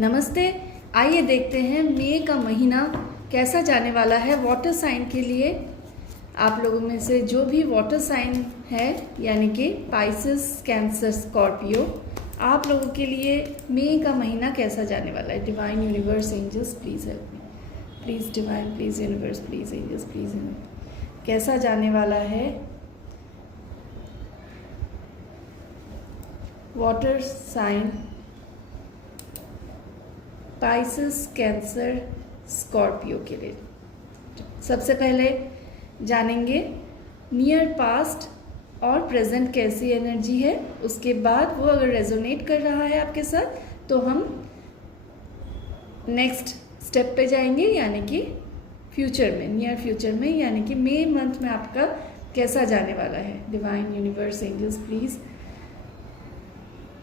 नमस्ते। आइए देखते हैं मई का महीना कैसा जाने वाला है वाटर साइन के लिए। आप लोगों में से जो भी वाटर साइन है यानी कि पाइसेस, कैंसर, स्कॉर्पियो, आप लोगों के लिए मई का महीना कैसा जाने वाला है। Divine universe angels please help me, please divine, please universe, please angels, please कैसा जाने वाला है water sign, Pisces, Cancer, Scorpio के लिए। सबसे पहले जानेंगे नियर पास्ट और प्रेजेंट कैसी एनर्जी है। उसके बाद वो अगर रेजोनेट कर रहा है आपके साथ तो हम नेक्स्ट स्टेप पे जाएंगे यानी कि फ्यूचर में, नियर फ्यूचर में, यानी कि मई मंथ में आपका कैसा जाने वाला है। Divine universe angels please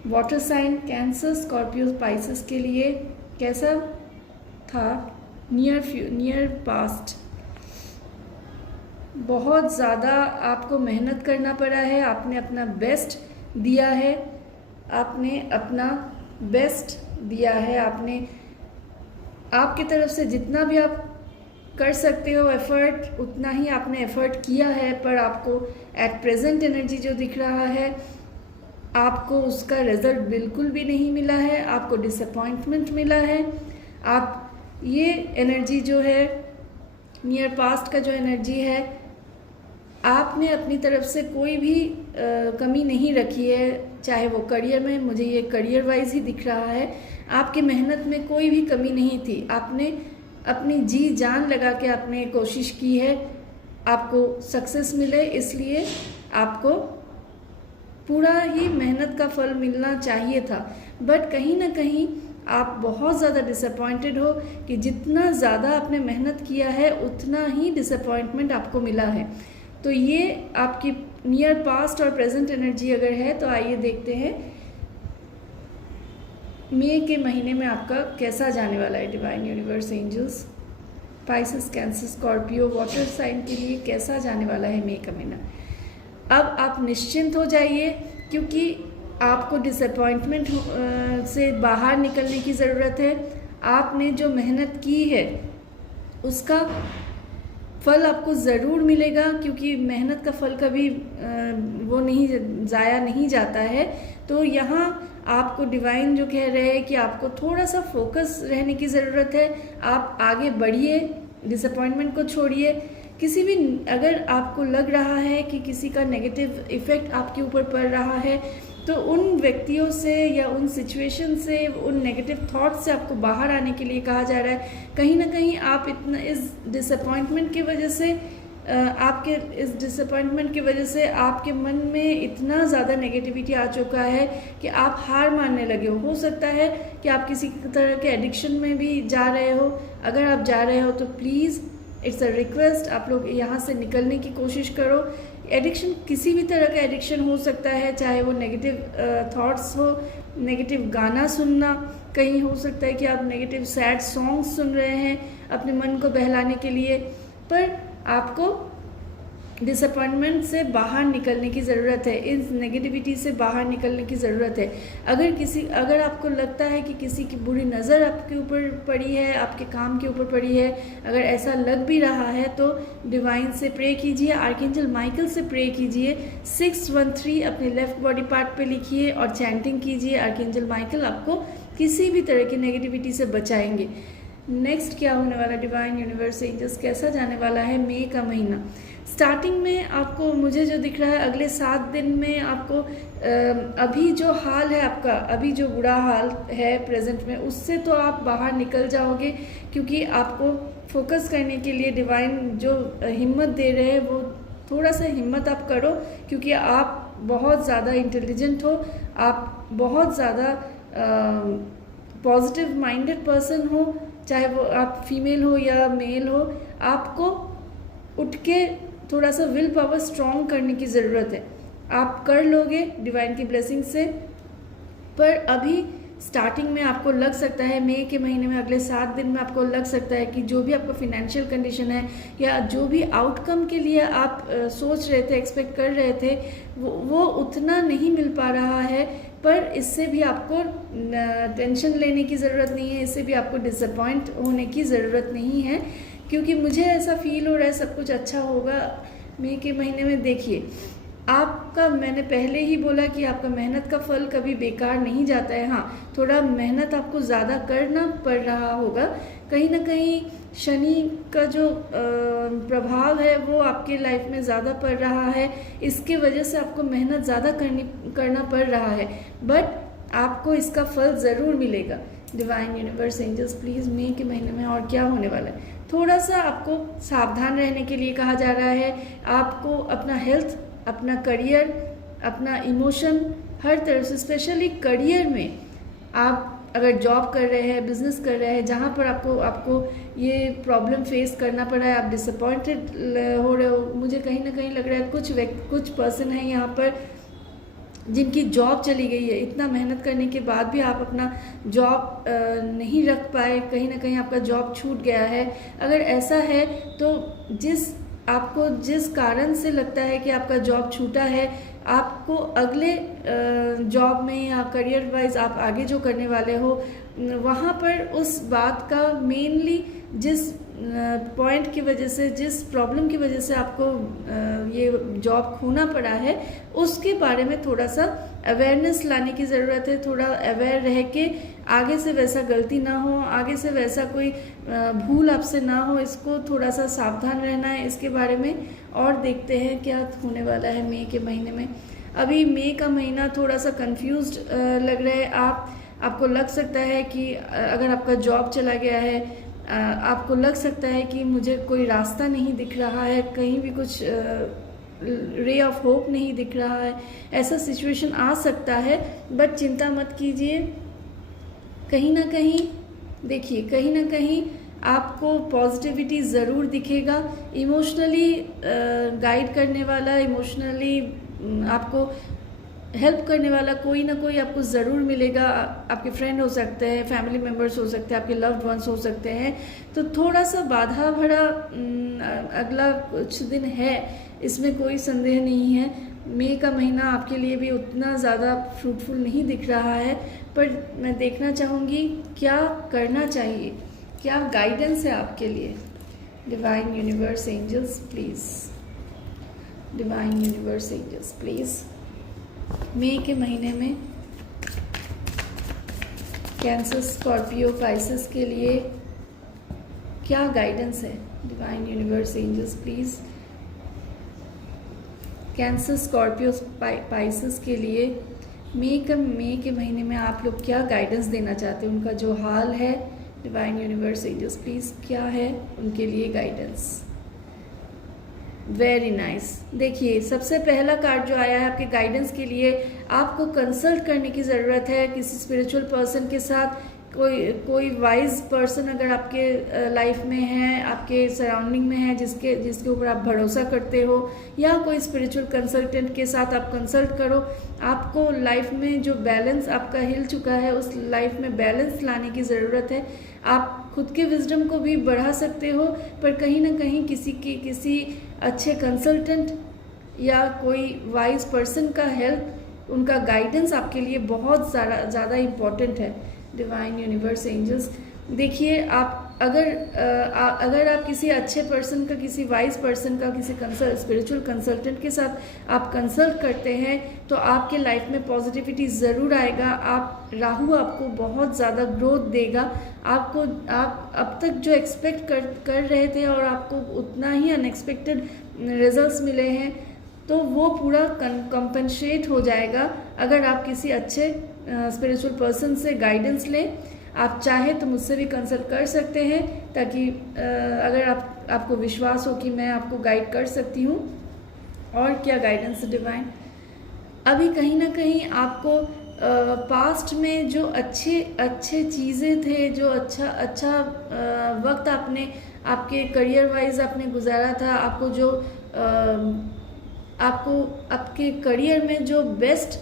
water sign, Cancer, Scorpio, Pisces के लिए कैसा था नियर पास्ट। बहुत ज़्यादा आपको मेहनत करना पड़ा है, आपने अपना बेस्ट दिया है, आपने अपना बेस्ट दिया है, आपने आपकी तरफ से जितना भी आप कर सकते हो एफर्ट उतना ही आपने एफर्ट किया है, पर आपको एट प्रेजेंट एनर्जी जो दिख रहा है आपको उसका रिजल्ट बिल्कुल भी नहीं मिला है, आपको डिसअपॉइंटमेंट मिला है। आप ये एनर्जी जो है नियर पास्ट का जो एनर्जी है, आपने अपनी तरफ से कोई भी कमी नहीं रखी है, चाहे वो करियर में, मुझे ये करियर वाइज ही दिख रहा है, आपकी मेहनत में कोई भी कमी नहीं थी। आपने अपनी जी जान लगा के आपने कोशिश की है, आपको सक्सेस मिले, इसलिए आपको पूरा ही मेहनत का फल मिलना चाहिए था। बट कहीं ना कहीं आप बहुत ज़्यादा डिसअपॉइंटेड हो कि जितना ज़्यादा आपने मेहनत किया है उतना ही डिसअपॉइंटमेंट आपको मिला है। तो ये आपकी नियर पास्ट और प्रेजेंट एनर्जी अगर है तो आइए देखते हैं मई के महीने में आपका कैसा जाने वाला है। Divine universe angels, Pisces, Cancer, Scorpio, water sign के लिए कैसा जाने वाला है मई का महीना। अब आप निश्चिंत हो जाइए क्योंकि आपको डिसअपॉइंटमेंट से बाहर निकलने की ज़रूरत है। आपने जो मेहनत की है उसका फल आपको ज़रूर मिलेगा, क्योंकि मेहनत का फल कभी वो नहीं ज़ाया नहीं जाता है। तो यहाँ आपको डिवाइन जो कह रहे हैं कि आपको थोड़ा सा फोकस रहने की ज़रूरत है। आप आगे बढ़िए, डिसअपॉइंटमेंट को छोड़िए। किसी भी अगर आपको लग रहा है कि किसी का नेगेटिव इफ़ेक्ट आपके ऊपर पड़ रहा है तो उन व्यक्तियों से या उन सिचुएशन से, उन नेगेटिव थॉट से आपको बाहर आने के लिए कहा जा रहा है। कहीं ना कहीं आप इतना इस डिसअपॉइंटमेंट की वजह से आपके मन में इतना ज़्यादा नेगेटिविटी आ चुका है कि आप हार मानने लगे हो सकता है कि आप किसी तरह के एडिक्शन में भी जा रहे हो। अगर आप जा रहे हो तो प्लीज़ इट्स अ रिक्वेस्ट, आप लोग यहाँ से निकलने की कोशिश करो। एडिक्शन किसी भी तरह का एडिक्शन हो सकता है, चाहे वो नेगेटिव थॉट्स हो, नेगेटिव गाना सुनना, कहीं हो सकता है कि आप नेगेटिव सैड सॉन्ग्स सुन रहे हैं अपने मन को बहलाने के लिए, पर आपको डिसअपॉइंटमेंट से बाहर निकलने की ज़रूरत है, इस नेगेटिविटी से बाहर निकलने की ज़रूरत है। अगर आपको लगता है कि किसी की बुरी नज़र आपके ऊपर पड़ी है, आपके काम के ऊपर पड़ी है, अगर ऐसा लग भी रहा है तो डिवाइन से प्रे कीजिए, आर्कएंजल माइकल से प्रे कीजिए। 613 अपने लेफ्ट बॉडी पार्ट पे लिखिए और चैंटिंग कीजिए। आर्कएंजल माइकल आपको किसी भी तरह की नेगेटिविटी से बचाएंगे। नेक्स्ट क्या होने वाला, डिवाइन यूनिवर्स एंजल्स कैसा जाने वाला है मई का महीना। स्टार्टिंग में आपको मुझे जो दिख रहा है अगले 7 दिन में आपको अभी जो हाल है आपका, अभी जो बुरा हाल है प्रेजेंट में, उससे तो आप बाहर निकल जाओगे, क्योंकि आपको फोकस करने के लिए डिवाइन जो हिम्मत दे रहे हैं वो थोड़ा सा हिम्मत आप करो, क्योंकि आप बहुत ज़्यादा इंटेलिजेंट हो, आप बहुत ज़्यादा पॉजिटिव माइंडेड पर्सन हो, चाहे वो आप फीमेल हो या मेल हो। आपको उठ के थोड़ा सा विल पावर स्ट्रॉन्ग करने की ज़रूरत है, आप कर लोगे डिवाइन की ब्लेसिंग से। पर अभी स्टार्टिंग में आपको लग सकता है, मई के महीने में अगले 7 दिन में आपको लग सकता है कि जो भी आपका फिनेंशियल कंडीशन है या जो भी आउटकम के लिए आप सोच रहे थे, एक्सपेक्ट कर रहे थे, वो उतना नहीं मिल पा रहा है, पर इससे भी आपको टेंशन लेने की ज़रूरत नहीं है, इससे भी आपको डिसअपॉइंट होने की ज़रूरत नहीं है, क्योंकि मुझे ऐसा फील हो रहा है सब कुछ अच्छा होगा मई के महीने में। देखिए आपका, मैंने पहले ही बोला कि आपका मेहनत का फल कभी बेकार नहीं जाता है। हाँ, थोड़ा मेहनत आपको ज़्यादा करना पड़ रहा होगा, कहीं ना कहीं शनि का जो प्रभाव है वो आपके लाइफ में ज़्यादा पड़ रहा है, इसके वजह से आपको मेहनत ज़्यादा करना पड़ रहा है, बट आपको इसका फल ज़रूर मिलेगा। डिवाइन यूनिवर्स एंजल्स प्लीज़ मई के महीने में और क्या होने वाला है, थोड़ा सा आपको सावधान रहने के लिए कहा जा रहा है। आपको अपना हेल्थ, अपना करियर, अपना इमोशन, हर तरह से, स्पेशली करियर में आप अगर जॉब कर रहे हैं, बिजनेस कर रहे हैं, जहाँ पर आपको ये प्रॉब्लम फेस करना पड़ा है, आप डिसअपॉइंटेड हो रहे हो, मुझे कहीं ना कहीं लग रहा है कुछ पर्सन है यहाँ पर जिनकी जॉब चली गई है। इतना मेहनत करने के बाद भी आप अपना जॉब नहीं रख पाए, कहीं ना कहीं आपका जॉब छूट गया है। अगर ऐसा है तो आपको जिस कारण से लगता है कि आपका जॉब छूटा है, आपको अगले जॉब में या करियर वाइज आप आगे जो करने वाले हो, वहाँ पर उस बात का मेनली जिस पॉइंट की वजह से, जिस प्रॉब्लम की वजह से आपको ये जॉब खोना पड़ा है, उसके बारे में थोड़ा सा अवेयरनेस लाने की ज़रूरत है। थोड़ा अवेयर रह के आगे से वैसा गलती ना हो, आगे से वैसा कोई भूल आपसे ना हो, इसको थोड़ा सा सावधान रहना है इसके बारे में। और देखते हैं क्या होने वाला है मई के महीने में। अभी मई का महीना थोड़ा सा कंफ्यूज्ड लग रहा है। आपको लग सकता है कि अगर आपका जॉब चला गया है, आपको लग सकता है कि मुझे कोई रास्ता नहीं दिख रहा है, कहीं भी कुछ रे ऑफ होप नहीं दिख रहा है, ऐसा सिचुएशन आ सकता है। बट चिंता मत कीजिए, कहीं ना कहीं देखिए, कहीं ना कहीं आपको पॉजिटिविटी ज़रूर दिखेगा। इमोशनली गाइड करने वाला, इमोशनली आपको हेल्प करने वाला कोई ना कोई आपको ज़रूर मिलेगा। आपके फ्रेंड हो सकते हैं, फैमिली मेम्बर्स हो सकते हैं, आपके लव्ड वंस हो सकते हैं। तो थोड़ा सा बाधा भरा अगला कुछ दिन है, इसमें कोई संदेह नहीं है। मई का महीना आपके लिए भी उतना ज़्यादा फ्रूटफुल नहीं दिख रहा है, पर मैं देखना चाहूँगी क्या करना चाहिए, क्या गाइडेंस है आपके लिए। Divine universe angels please, divine universe angels please मई के महीने में कैंसर, स्कॉर्पियो, पाइसेस के लिए क्या गाइडेंस है। Divine universe angels please Cancer, Scorpio, Pisces के लिए मई के महीने में आप लोग क्या गाइडेंस देना चाहते हैं, उनका जो हाल है। डिवाइन यूनिवर्स एंजल्स प्लीज़ क्या है उनके लिए गाइडेंस। Very nice. देखिए सबसे पहला कार्ड जो आया है आपके गाइडेंस के लिए, आपको कंसल्ट करने की ज़रूरत है किसी स्पिरिचुअल पर्सन के साथ। कोई वाइज पर्सन अगर आपके लाइफ में है, आपके सराउंडिंग में है, जिसके ऊपर आप भरोसा करते हो, या कोई स्पिरिचुअल कंसल्टेंट के साथ आप कंसल्ट करो। आपको लाइफ में जो बैलेंस आपका हिल चुका है, उस लाइफ में बैलेंस लाने की ज़रूरत है। आप खुद के विजडम को भी बढ़ा सकते हो, पर कहीं ना कहीं किसी अच्छे कंसल्टेंट या कोई वाइज पर्सन का हेल्प, उनका गाइडेंस आपके लिए बहुत ज़्यादा इम्पॉर्टेंट है। डिवाइन यूनिवर्स एंजल्स, देखिए आप अगर आप किसी अच्छे पर्सन का, किसी वाइज पर्सन का, किसी स्पिरिचुअल कंसल्टेंट के साथ आप कंसल्ट करते हैं, तो आपके लाइफ में पॉजिटिविटी ज़रूर आएगा। राहु आपको बहुत ज़्यादा ग्रोथ देगा। आप अब तक जो एक्सपेक्ट कर रहे थे और आपको उतना ही अनएक्सपेक्टेड रिजल्ट्स मिले हैं, तो वो पूरा कंपनसेट हो जाएगा अगर आप किसी अच्छे स्पिरिचुअल पर्सन से गाइडेंस लें। आप चाहे तो मुझसे भी कंसल्ट कर सकते हैं, ताकि अगर आपको विश्वास हो कि मैं आपको गाइड कर सकती हूँ। और क्या गाइडेंस डिवाइन, अभी कहीं ना कहीं आपको पास्ट में जो अच्छे चीज़ें थे, जो अच्छा वक्त आपके करियर वाइज आपने गुजारा था, आपको आपके करियर में जो बेस्ट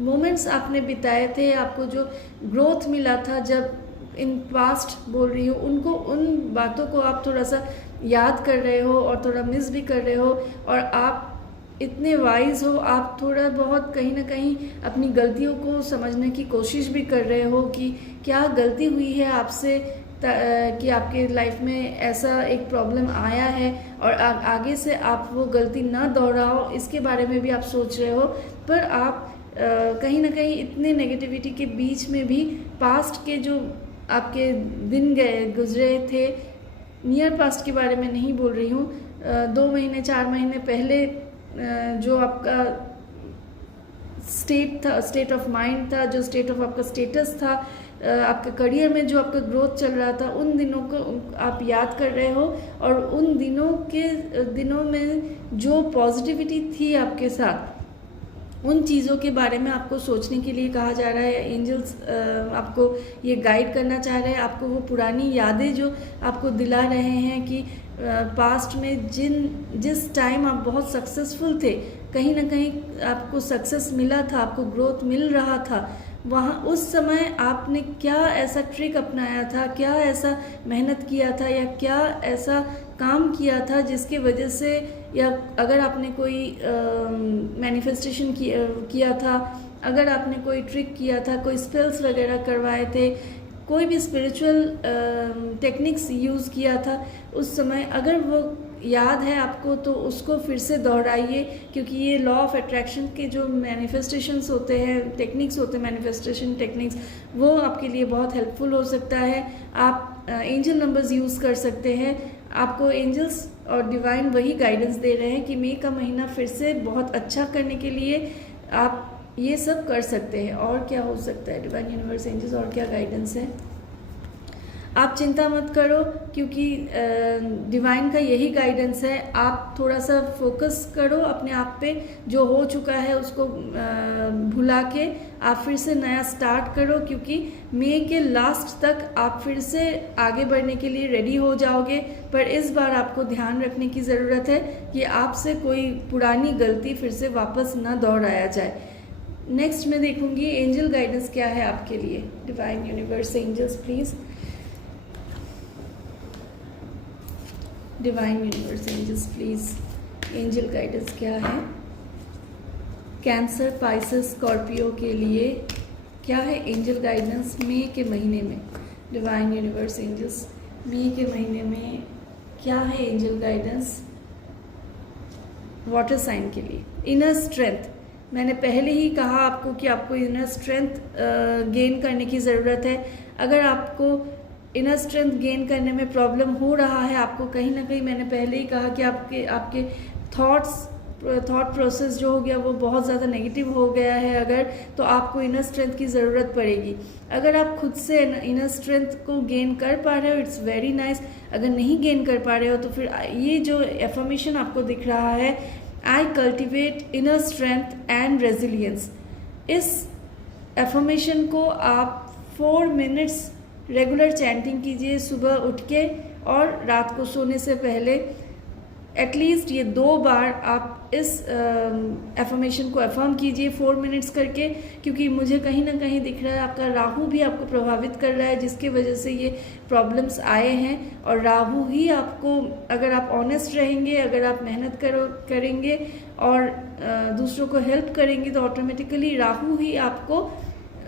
मोमेंट्स आपने बिताए थे, आपको जो ग्रोथ मिला था, जब इन पास्ट बोल रही हूँ, उन बातों को आप थोड़ा सा याद कर रहे हो और थोड़ा मिस भी कर रहे हो। और इतने वाइज हो, आप थोड़ा बहुत कहीं ना कहीं अपनी गलतियों को समझने की कोशिश भी कर रहे हो कि क्या गलती हुई है आपसे कि आपके लाइफ में ऐसा एक प्रॉब्लम आया है और आगे से आप वो गलती ना दोहराओ, इसके बारे में भी आप सोच रहे हो। पर आप कहीं ना कहीं इतने नेगेटिविटी के बीच में भी पास्ट के जो आपके दिन गुजरे थे, नियर पास्ट के बारे में नहीं बोल रही हूँ, 2 महीने 4 महीने पहले जो आपका स्टेट था, स्टेट ऑफ माइंड था, जो स्टेट ऑफ आपका स्टेटस था, आपके करियर में जो आपका ग्रोथ चल रहा था, उन दिनों को आप याद कर रहे हो और उन दिनों में जो पॉजिटिविटी थी आपके साथ, उन चीज़ों के बारे में आपको सोचने के लिए कहा जा रहा है। एंजल्स आपको ये गाइड करना चाह रहे हैं, आपको वो पुरानी यादें जो आपको दिला रहे हैं कि पास्ट में जिस टाइम आप बहुत सक्सेसफुल थे, कहीं ना कहीं आपको सक्सेस मिला था, आपको ग्रोथ मिल रहा था, वहाँ उस समय आपने क्या ऐसा ट्रिक अपनाया था, क्या ऐसा मेहनत किया था, या क्या ऐसा काम किया था जिसके वजह से, या अगर आपने कोई मैनिफेस्टेशन किया था, अगर आपने कोई ट्रिक किया था, कोई स्पेल्स वगैरह करवाए थे, कोई भी स्पिरिचुअल टेक्निक्स यूज़ किया था उस समय, अगर वो याद है आपको तो उसको फिर से दोहराइए, क्योंकि ये लॉ ऑफ अट्रैक्शन के जो मैनिफेस्टेशंस होते हैं, टेक्निक्स होते हैं, मैनिफेस्टेशन टेक्निक्स, वो आपके लिए बहुत हेल्पफुल हो सकता है। आप एंजल नंबर्स यूज़ कर सकते हैं। आपको एंजल्स और डिवाइन वही गाइडेंस दे रहे हैं कि मई का महीना फिर से बहुत अच्छा करने के लिए आप ये सब कर सकते हैं। और क्या हो सकता है डिवाइन यूनिवर्स, एंजल्स और क्या गाइडेंस है? आप चिंता मत करो, क्योंकि डिवाइन का यही गाइडेंस है। आप थोड़ा सा फोकस करो अपने आप पे, जो हो चुका है उसको भुला के आप फिर से नया स्टार्ट करो, क्योंकि मई के लास्ट तक आप फिर से आगे बढ़ने के लिए रेडी हो जाओगे। पर इस बार आपको ध्यान रखने की ज़रूरत है कि आपसे कोई पुरानी गलती फिर से वापस ना दोहराया जाए। नेक्स्ट मैं देखूंगी एंजल गाइडेंस क्या है आपके लिए। Divine universe angels please, divine universe angels please, angel guidance क्या है कैंसर, पाइसेस, स्कॉर्पियो के लिए? क्या है एंजल गाइडेंस मई के महीने में? डिवाइन यूनिवर्स एंजल्स, मई के महीने में क्या है एंजल गाइडेंस वाटर साइन के लिए? इनर स्ट्रेंथ, मैंने पहले ही कहा आपको कि आपको इनर स्ट्रेंथ गेन करने की ज़रूरत है। अगर आपको इनर स्ट्रेंथ गेन करने में प्रॉब्लम हो रहा है, आपको कहीं ना कहीं, मैंने पहले ही कहा कि आपके थॉट प्रोसेस जो हो गया वो बहुत ज़्यादा नेगेटिव हो गया है, अगर तो आपको इनर स्ट्रेंथ की ज़रूरत पड़ेगी। अगर आप खुद से इनर स्ट्रेंथ को गेन कर पा रहे हो, इट्स वेरी नाइस। अगर नहीं गेन कर पा रहे हो तो फिर ये जो एफर्मेशन आपको दिख रहा है, I cultivate inner strength and resilience, इस एफर्मेशन को आप 4 मिनट्स रेगुलर चैंटिंग कीजिए सुबह उठ के और रात को सोने से पहले। एटलीस्ट ये 2 बार आप इस एफर्मेशन को एफर्म कीजिए 4 मिनट्स करके, क्योंकि मुझे कहीं ना कहीं दिख रहा है आपका राहु भी आपको प्रभावित कर रहा है, जिसके वजह से ये प्रॉब्लम्स आए हैं। और राहु ही आपको, अगर आप ऑनेस्ट रहेंगे, अगर आप मेहनत करेंगे और दूसरों को हेल्प करेंगे, तो ऑटोमेटिकली राहु ही आपको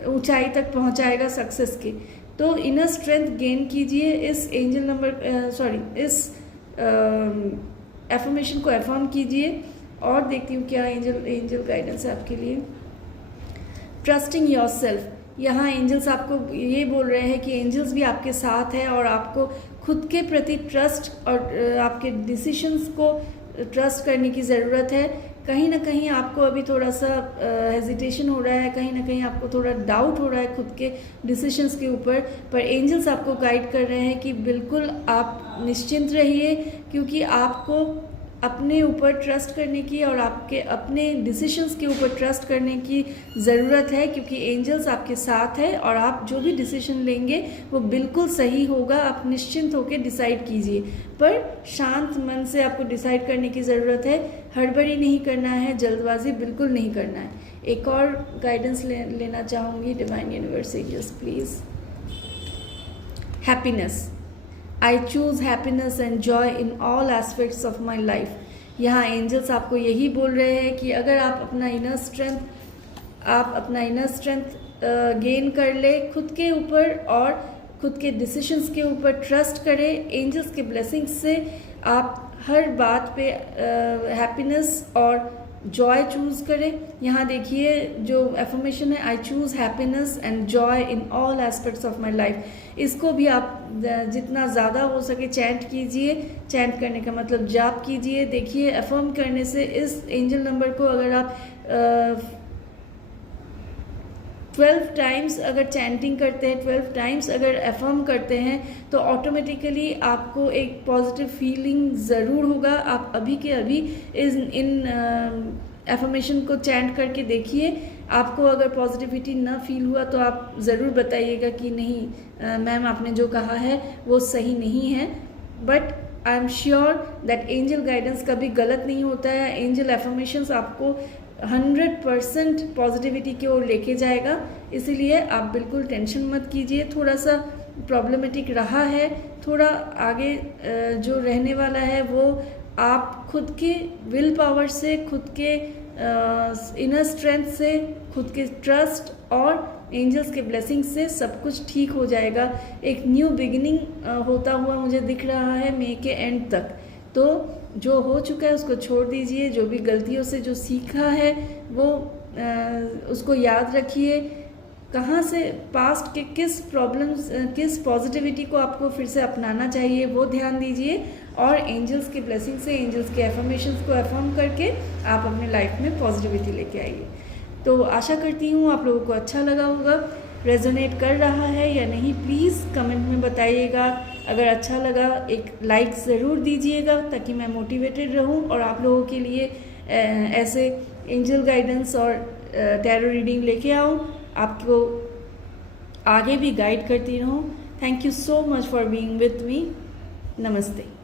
ऊंचाई तक पहुंचाएगा सक्सेस की। तो इनर स्ट्रेंथ गेन कीजिए, इस एंजल नंबर इस एफर्मेशन को एफर्म कीजिए। और देखती हूँ क्या एंजल गाइडेंस है आपके लिए। ट्रस्टिंग योरसेल्फ, यहाँ एंजल्स आपको ये बोल रहे हैं कि एंजल्स भी आपके साथ है और आपको खुद के प्रति ट्रस्ट और आपके डिसीशंस को ट्रस्ट करने की ज़रूरत है। कहीं ना कहीं आपको अभी थोड़ा सा हेजिटेशन हो रहा है, कहीं ना कहीं आपको थोड़ा डाउट हो रहा है खुद के डिसीशंस के ऊपर, पर एंजल्स आपको गाइड कर रहे हैं कि बिल्कुल आप निश्चिंत रहिए, क्योंकि आपको अपने ऊपर ट्रस्ट करने की और आपके अपने डिसीशंस के ऊपर ट्रस्ट करने की ज़रूरत है, क्योंकि एंजल्स आपके साथ है और आप जो भी डिसीजन लेंगे वो बिल्कुल सही होगा। आप निश्चिंत होकर डिसाइड कीजिए, पर शांत मन से आपको डिसाइड करने की ज़रूरत है। हड़बड़ी नहीं करना है, जल्दबाजी बिल्कुल नहीं करना है। एक और गाइडेंस लेना चाहूँगी divine universe angels please. Happiness, I choose happiness and joy in all aspects of my life. यहाँ एंजल्स आपको यही बोल रहे हैं कि अगर आप अपना इनर स्ट्रेंथ गेन कर ले खुद के ऊपर और खुद के डिसीजंस के ऊपर ट्रस्ट करें, एंजल्स के ब्लेसिंग्स से आप हर बात पे हैप्पीनेस और जॉय चूज़ करें। यहाँ देखिए जो एफर्मेशन है, I choose happiness and joy in all aspects of my life. इसको भी आप जितना ज़्यादा हो सके चैंट कीजिए। चैंट करने का मतलब जाप कीजिए। देखिए अफर्म करने से इस एंजल नंबर को अगर आप 12 टाइम्स अगर चैंटिंग करते हैं, 12 टाइम्स अगर अफर्म करते हैं तो ऑटोमेटिकली आपको एक पॉजिटिव फीलिंग ज़रूर होगा। आप अभी के अभी इन एफर्मेशन को चैंट करके देखिए। आपको अगर पॉजिटिविटी ना फील हुआ तो आप ज़रूर बताइएगा कि नहीं मैम आपने जो कहा है वो सही नहीं है। But I am sure that angel guidance कभी गलत नहीं होता है। एंजल एफर्मेशंस आपको 100% पॉजिटिविटी की ओर लेके जाएगा। इसीलिए आप बिल्कुल टेंशन मत कीजिए। थोड़ा सा प्रॉब्लमेटिक रहा है, थोड़ा आगे जो रहने वाला है वो आप खुद के विल पावर से, खुद के इनर स्ट्रेंथ से, खुद के ट्रस्ट और एंजल्स के ब्लेसिंग से सब कुछ ठीक हो जाएगा। एक न्यू बिगिनिंग होता हुआ मुझे दिख रहा है मई के एंड तक। तो जो हो चुका है उसको छोड़ दीजिए। जो भी गलतियों से जो सीखा है वो उसको याद रखिए। कहाँ से पास्ट के किस प्रॉब्लम्स, किस पॉजिटिविटी को आपको फिर से अपनाना चाहिए वो ध्यान दीजिए और एंजल्स के ब्लेसिंग से, एंजल्स के एफर्मेशंस को अफर्म करके आप अपने लाइफ में पॉजिटिविटी लेके आइए। तो आशा करती हूँ आप लोगों को अच्छा लगा होगा। रेजोनेट कर रहा है या नहीं प्लीज़ कमेंट में बताइएगा। अगर अच्छा लगा एक लाइक ज़रूर दीजिएगा ताकि मैं मोटिवेटेड रहूं और आप लोगों के लिए ऐसे एंजल गाइडेंस और टैरो रीडिंग लेके आऊं, आपको आगे भी गाइड करती रहूं। Thank you so much for being with me. नमस्ते।